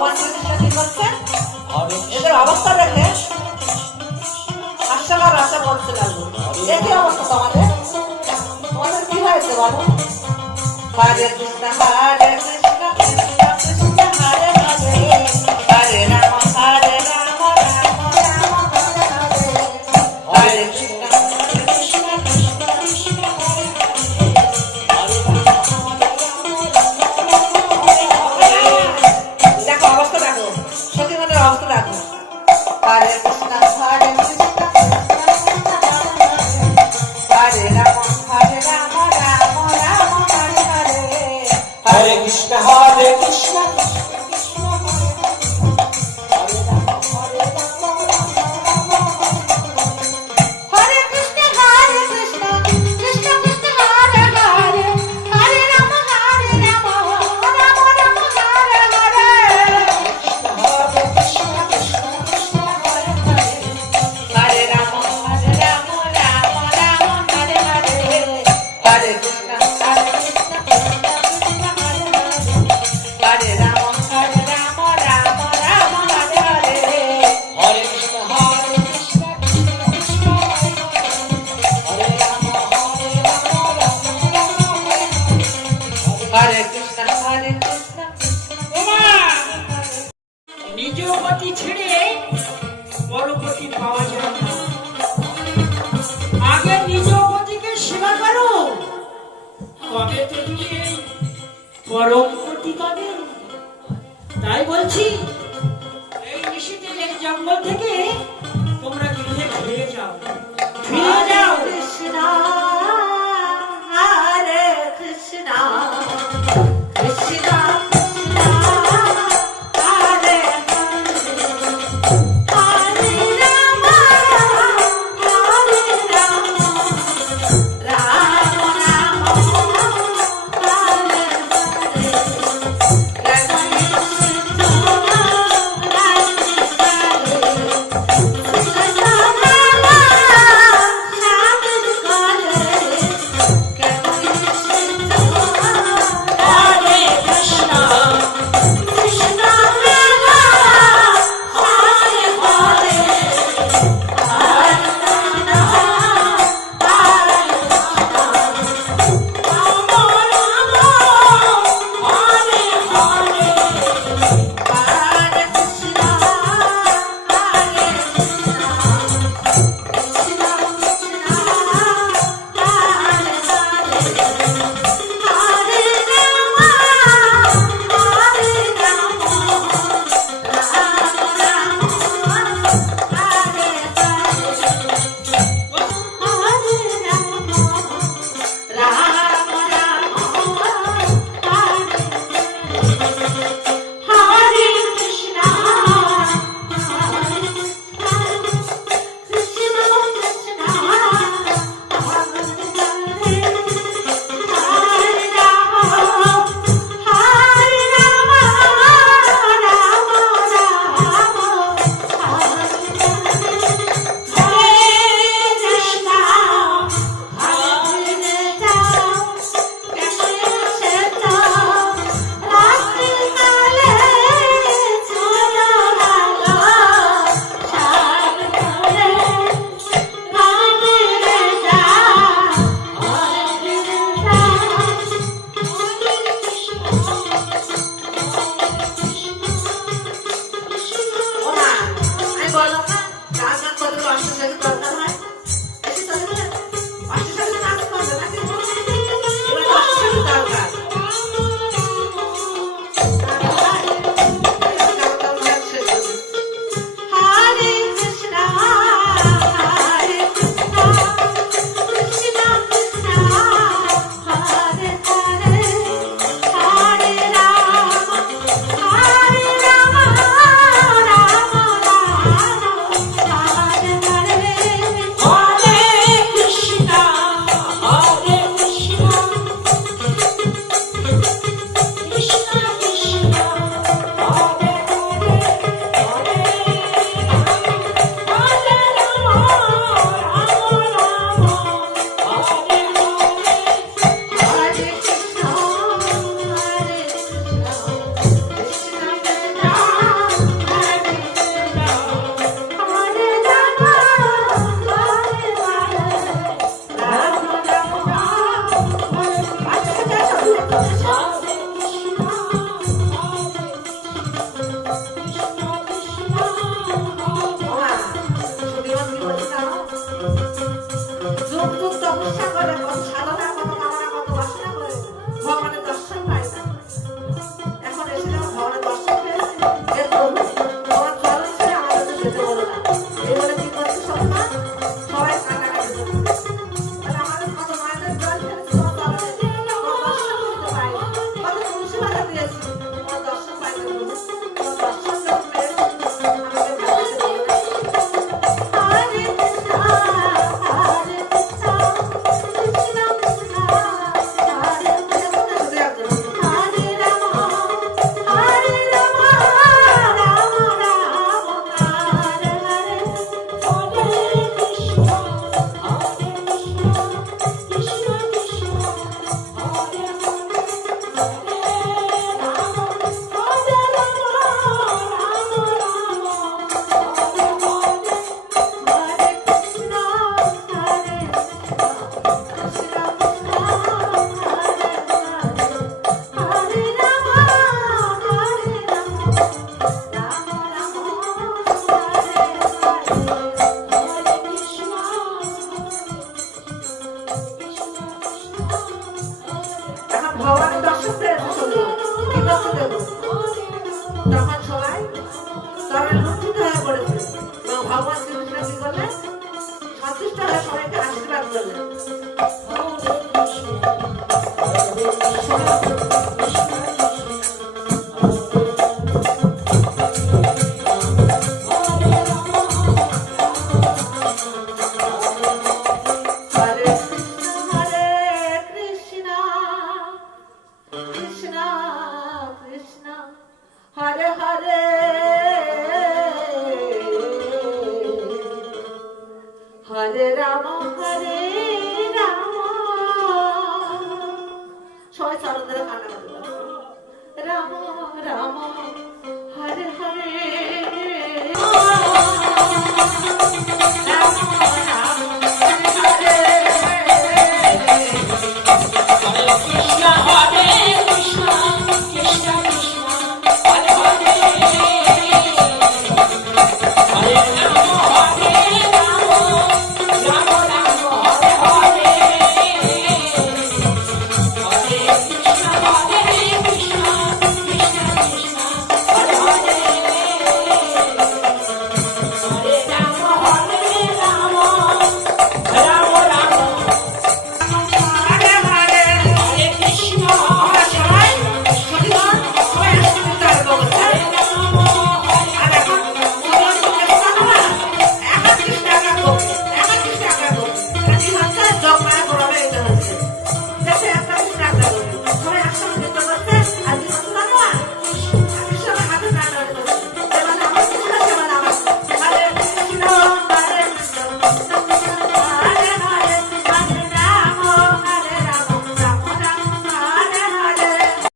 ভগবান শ্রীকৃষ্ণ কি করছেন এদের অবস্থা দেখে হাস্যকর রাস্তা বলতে লাগল একই অবস্থা তোমাদের তোমাদের কি হয়েছে বলো? হরে কৃষ্ণ হরে কৃষ্ণ নিজ ছেড়ে বড় পাওয়া যায় না। আগে নিজ সেবা করো। তবে তো তুমি পরম গতি পাবে। তাই বলছি এই নিশীতের এই জঙ্গল থেকে তোমরা গৃহে ফিরে যাও। ফিরে যাও। কৃষ্ণ রাম হরে রাম। সবাই চরণ ধরে কান্না করতে রাম রাম হরে হরে। রাম রাম।